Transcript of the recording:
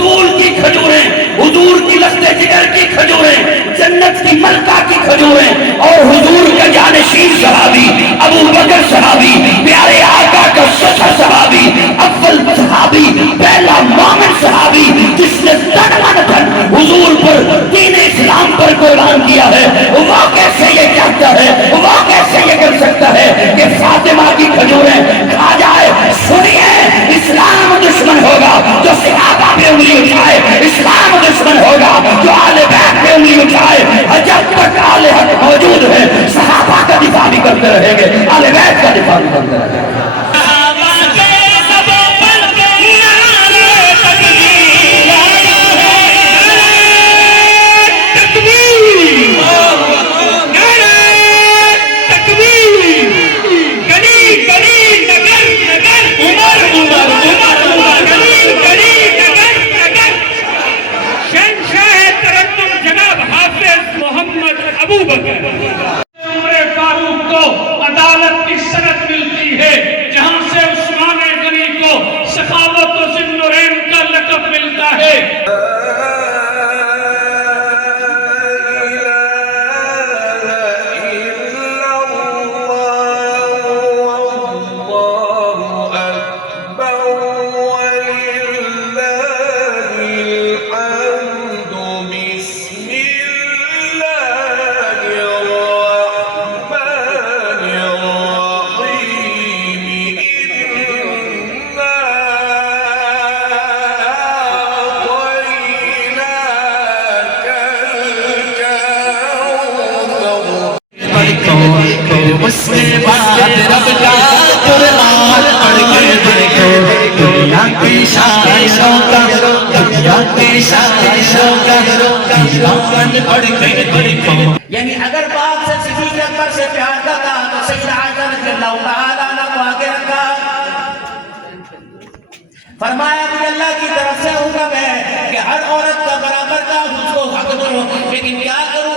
बतूल की खजूरें, हुजूर की लफ्ज़े जिगर की खजूरें, जन्नत की मलका की खजूरें और हुजूर का जानशीन सहाबी अबू बकर सहाबी, प्यारे आका का सच्चा सहाबी, अव्वल सहाबी, पहला मोमिन सहाबी, जिसने तन मन धन हुजूर पर, दीन इस्लाम पर कुर्बान किया है, वो कैसे ये कहता है, वो कैसे ये कर सकता है कि फातिमा की खजूरें खा जाए? सुनिए, इस्लाम दुश्मन होगा जो सहाबा पे उंगली उठाए, इस्लाम दुश्मन होगा जो आले बैत पे उंगली उठाए। जब तक आले हक मौजूद है सहाबा का दिफा भी करते रहेंगे, आले बैत का दिफा भी करते रहेंगे। उमरे फारूक को अदालत की सनद मिलती है, जहां से उस्मान गनी को सखावत और ज़िन्नुरैन का लक़ब मिलता है। उसके बाद रब का कुरान पढ़ के देखो, दुनिया की शायरों का, दुनिया की शायरों का कुरान पढ़ के देखो। यानी अगर बाप से सिद्दीक़ अकबर से प्यार था तो सैयदा आयशा रज़ियल्लाहु तआला अन्हा को आगे रखा, फरमाया कि अल्लाह की तरफ से हुक्म है कि हर औरत का बराबर का उसको हक दो, लेकिन क्या करूं